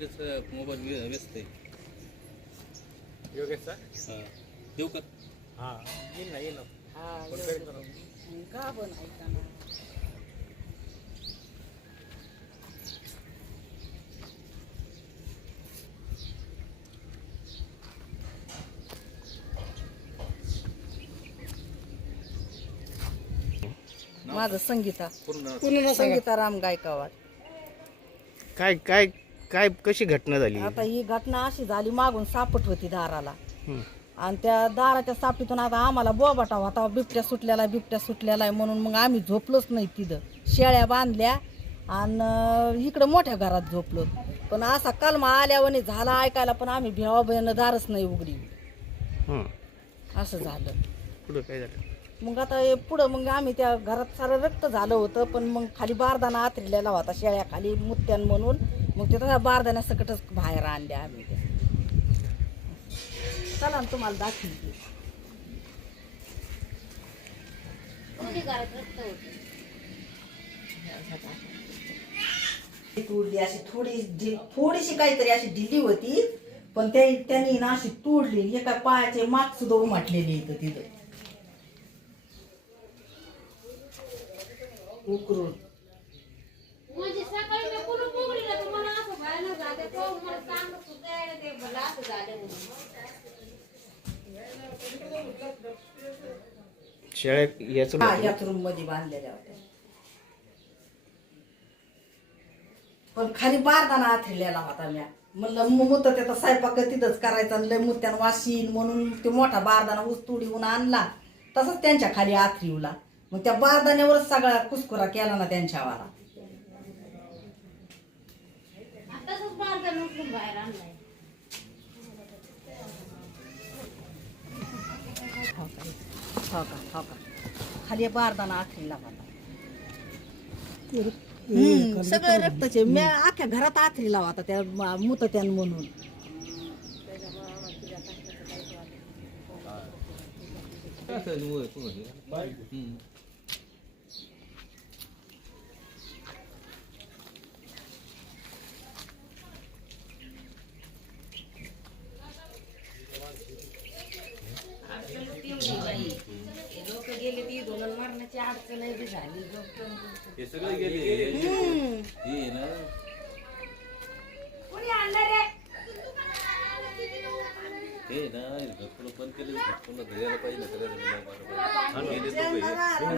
Yogesh mobile व्य- व्यस्त आहे. योगेश हा. देऊ का? हा. येईल ना येईल ना. हा फोन एवढं. करीन ना. का पण ऐका ना माझं संगीता. पूर्ण संगीता राम गायकवाड. काय काय काय कशी घटना झाली? आता ही घटना अशी झाली मागून सापट होती दाराला. हं. आणि त्या दाराच्या सापीतून आता आम्हाला बोबाटा होता बिबट्या सुटलेला आहे, बिबट्या सुटलेला आहे म्हणून मग आम्ही झोपलोच नाही तिथं. शेळ्या बांधल्या आणि इकडं मोठ्या घरात झोपलो. पण असा कलमा आल्यावाने झाला ऐकायला पण आम्ही भेवा बहिणं दारच नाही उघडी. हं. असं झालं. पुढं काय झालं? मग आता हे पुढं मग आम्ही त्या घरात सारं रक्त झालं होतं पण मग खाली बारदाना आथरलेला होता शेळ्या खाली मुत्यान म्हणून. मग ते तसा बारदाण्या सकटच बाहेर आणल्या आम्ही त्या. चला ना तुम्हाला दाखवते तोडली अशी थोडी ढि- थोडीशी काहीतरी अशी ढिली होती पण त्या त्यांनी ना अशी तोडली एका पायाचे माग सुद्धा उमटलेली इथं तिथं. उकरून म्हणजे सकाळी मी कुलूप उघडलं तुम्हाला असं व्हायला जाते तो मला सांगत सुद्धा यायला ते मला असं झालं म्हणून शेळ्या याच हा याच रूममध्ये बांधलेल्या होत्या. पण खाली बारदाना आथरलेला होता म्या. म्हणलं मुत त्याचा स्वयंपाक तिथंच करायचा लय मुत्यान वाशीन म्हणून ते मोठा बारदाना ऊस तुडीहून आणला. तसंच त्यांच्या खाली आथरीवला. मग त्या बारदाण्यावरच सगळा कुसकुरा केला ना त्यांच्यावाला. आताच बांधलं नसून बाहेर आणलाय हो का हो का हो का खाली बारदाना होता हम्म, सगळं रक्ताचे. मी अख्ख्या घरात आथरीला होता त्या मुतत्यान म्हणून. हम्म. लोक गेले ती दोन मरणाची अडचण बी झाली हे सगळे गेले. हे ना. हे ना थोडं बंद केलं. पाहिजे हे.